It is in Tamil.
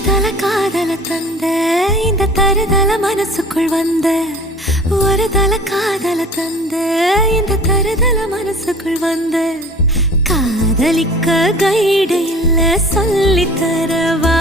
தருதல காதல தந்த இந்த தருதல மனசுக்குள் வந்த ஒரு தல காதல தந்த இந்த தருதல மனசுக்குள் வந்த காதலிக்க கைடு இல்ல சொல்லி தரவா